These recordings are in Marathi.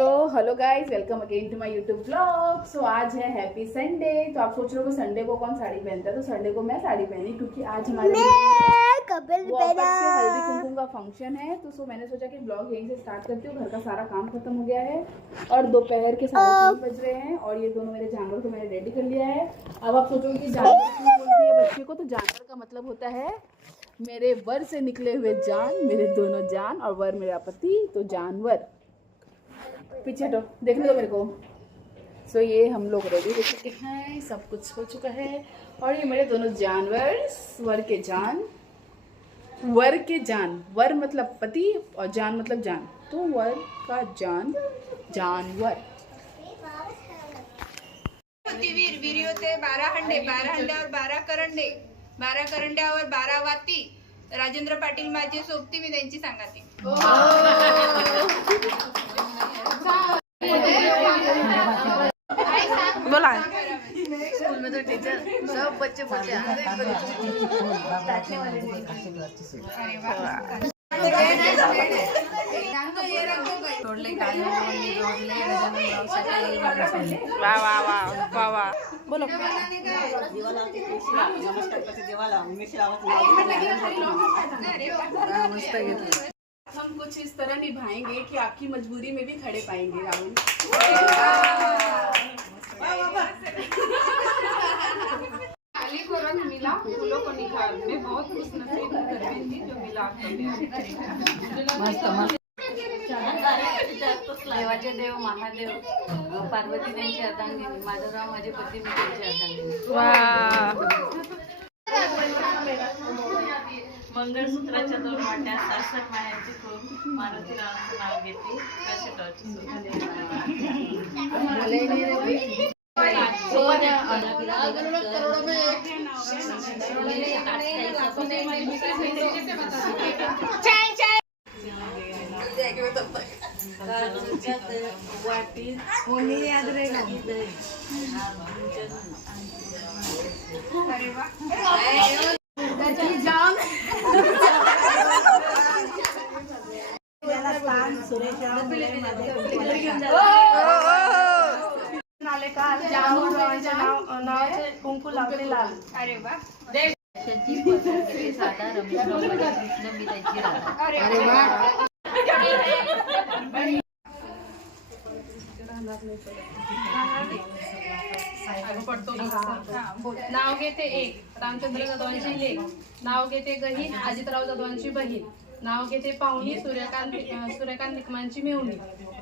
So hello guys, welcome again to my YouTube blog. So आज है हैप्पी संडे। तो आप सोच रहे हो संडे को कौन साड़ी पहनता है, तो संडे को मैं साड़ी पहनी क्योंकि आज हमारे हल्दी कुमकुम का फंक्शन है। तो मैंने सोचा कि ब्लॉग यहीं से स्टार्ट करती हूँ। घर का सारा काम खत्म हो गया है और दोपहर के 3:30 बज रहे हैं और ये दोनों मेरे जानवर को मैंने रेडी कर लिया है। अब आप सोचोगे कि जानवर क्यों बोलती है बच्चे को, तो जानवर का मतलब होता है मेरे वर से निकले हुए जान, मेरे दोनों जान, और वर मेरा पति, तो जानवर। पीछे हटो, देखने दो मेरे को। सो ये हम लोग रेडी हो चुके हैं, सब कुछ हो चुका है और ये मेरे दोनों जानवर, वर के जान, वर के जान, वर मतलब पति और जान मतलब जान, तो वर का जान, जानवर। वीर वीर होते 12 हंडे, 12 हंड्यावर 12 करंडे, 12 करंड्यावर 12 वाती. राजेंद्र पाटील माझी सोबती, मी त्यांची सांगाती. बोला। स्कूल में तो टीचर सब बच्चे वाह वाह वाह वाह वाह, बोलो। हम कुछ इस तरह निभाएंगे कि आपकी मजबूरी में भी खड़े पाएंगे। राहुल खाली को रंग मिला, फूलों को निखार. मैं बहुत खुश नसीब हूँ धर्मेंद्र जो मिला आपको. देवाचे देव महादेव, पार्वती त्यांची अर्धांगिनी, माधवराव माझे पती, मी त्यांची अर्धांगिनी. मंगळसूत्राच्या 2 वाट्या, 67 माह्यांची खून, मारुती रावांचं नाव घेते, कशी वाटी होनी याद रहेगा. नावाचे कुंकू लावले लाल. अरे वा. साधा रमेशराव माझे कृष्ण, मी त्यांची राधा. अरे वा. नाव घेते 1 रामचंद्र जाधवांची लेक, नाव घेते गहीन अजितराव जाधवांची बहीण, नाव घेते पाहुणी सूर्यकांत निकमांची मेहुणी,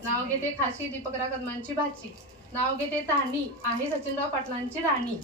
नाव घेते खाशी दीपकराव कदमांची भाची, नाव घेते तानी आहे सचिनराव पाटलांची राणी.